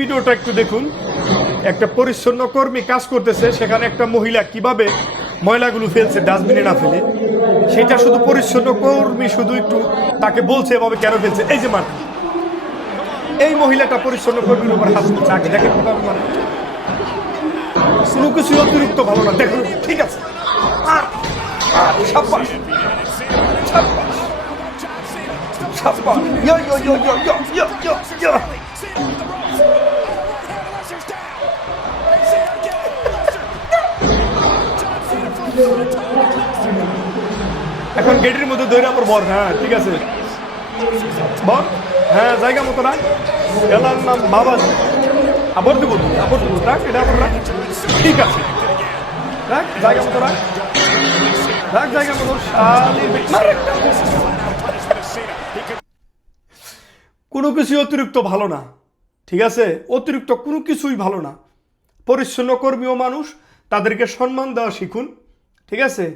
ভিডিওটা একটু দেখুন। একটা পরিচ্ছন্ন কর্মী কাজ করতেছে, সেখানে একটা মহিলা কিভাবে ময়লাগুলো ফেলছে ডাস্টবিনে না ফেলে, সেটা শুধু পরিচ্ছন্ন কর্মী শুধু একটু তাকে বলছে এভাবে কেন ফেলছে। এই যে মার, এই মহিলাটা পরিচ্ছন্ন কর্মীর উপর হাত তুলছে। আগে দেখেন কোনো কিছু অতিরিক্ত ভালো না। দেখুন ঠিক আছে, সাব্বাস সাব্বাস সাব্বাস, ইয়া ইয়া ইয়া ইয়া ইয়া ইয়া ইয়া। এখন গেটের মধ্যে দৈরা পর বর। হ্যাঁ ঠিক আছে বর, হ্যাঁ জায়গা মতো রাখ। এলার নাম বাবাজি। আবার দেবো আবার দেবো, রাখ এটা আবার রাখ। ঠিক আছে রাখ জায়গা মতো রাখ, রাখ জায়গা মতো। কোনো কিছু অতিরিক্ত ভালো না, ঠিক আছে? অতিরিক্ত কোনো কিছুই ভালো না। পরিচ্ছন্ন কর্মীও মানুষ, তাদেরকে সম্মান দেওয়া শিখুন, ঠিক আছে?